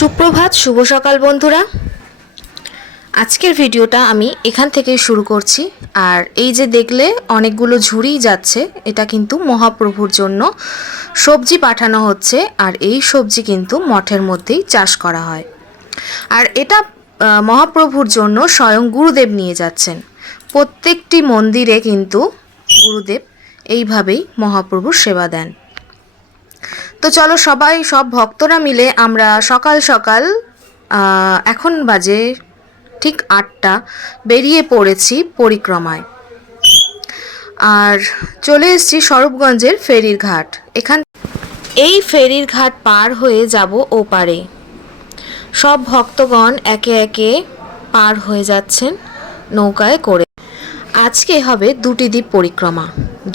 সুপ্রভাত, শুভ সকাল বন্ধুরা। আজকের ভিডিওটা আমি এখান থেকেই শুরু করছি। আর এই যে দেখলে, অনেকগুলো ঝুড়ি যাচ্ছে, এটা কিন্তু মহাপ্রভুর জন্য সবজি পাঠানো হচ্ছে, আর এই সবজি কিন্তু মঠের মধ্যেই চাষ করা হয়। আর এটা মহাপ্রভুর জন্য স্বয়ং গুরুদেব নিয়ে যাচ্ছেন। প্রত্যেকটি মন্দিরে কিন্তু গুরুদেব এইভাবেই মহাপ্রভুর সেবা দেন। তো চলো সবাই, সব ভক্তরা মিলে আমরা সকাল সকাল এখন বাজে ঠিক আটটা, বেরিয়ে পড়েছি পরিক্রমায়। আর চলে এসেছি স্বরূপগঞ্জের ফেরির ঘাট এখান এই ফেরির ঘাট পার হয়ে যাব ওপারে। সব ভক্তগণ একে একে পার হয়ে যাচ্ছেন নৌকায় করে। আজকে হবে দুটি দ্বীপ পরিক্রমা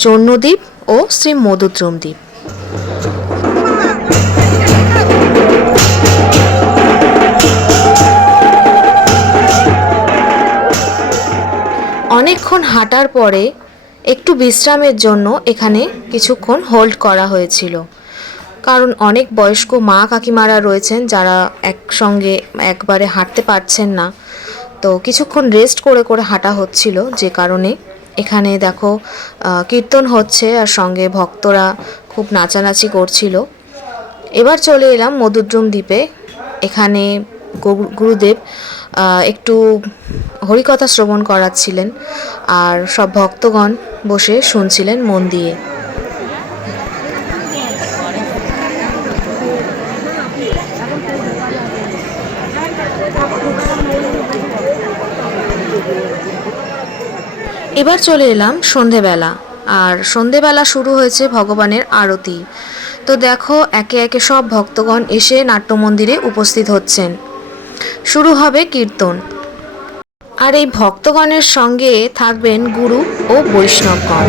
জন্মদ্বীপ ও শ্রী মধুদ্রম দ্বীপ। অনেকক্ষণ হাঁটার পরে একটু বিশ্রামের জন্য এখানে কিছুক্ষণ হোল্ড করা হয়েছিল। কারণ অনেক বয়স্ক মা কাকিমারা রয়েছেন যারা একসঙ্গে একবারে হাঁটতে পারছেন না। তো কিছুক্ষণ রেস্ট করে করে হাঁটা হচ্ছিল যে কারণে এখানে দেখো কীর্তন হচ্ছে আর সঙ্গে ভক্তরা খুব নাচানাচি করছিল। এবার চলে এলাম মধুদ্রুম দ্বীপে। এখানে গুরুদেব একটু হরিকথা শ্রবণ করাচ্ছিলেন আর সব ভক্তগণ বসে শুনছিলেন মন দিয়ে। এবার চলে এলাম সন্ধেবেলা, আর সন্ধেবেলা শুরু হয়েছে ভগবানের আরতি। তো দেখো, একে একে সব ভক্তগণ এসে নাট্য মন্দিরে উপস্থিত হচ্ছেন। শুরু হবে কীর্তন। আর এই ভক্তগণের সঙ্গে থাকবেন গুরু ও বৈষ্ণবগণ।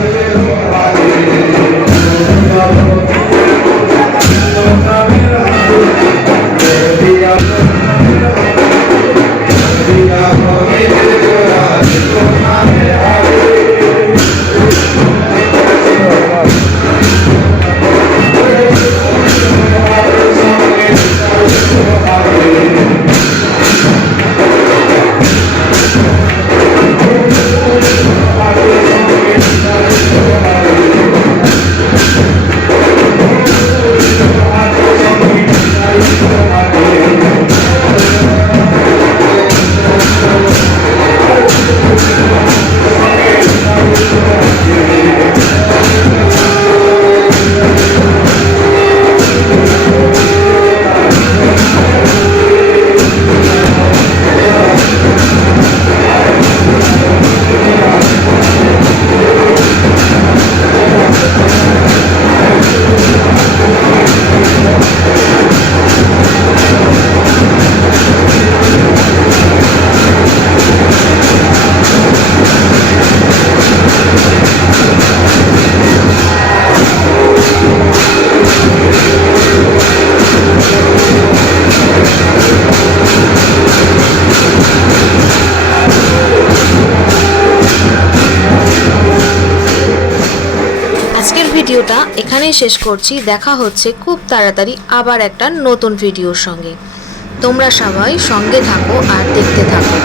ভিডিওটা এখানেই শেষ করছি। দেখা হচ্ছে খুব তাড়াতাড়ি আবার একটা নতুন ভিডিওর সঙ্গে। তোমরা সবাই সঙ্গে থাকো আর দেখতে থাকো।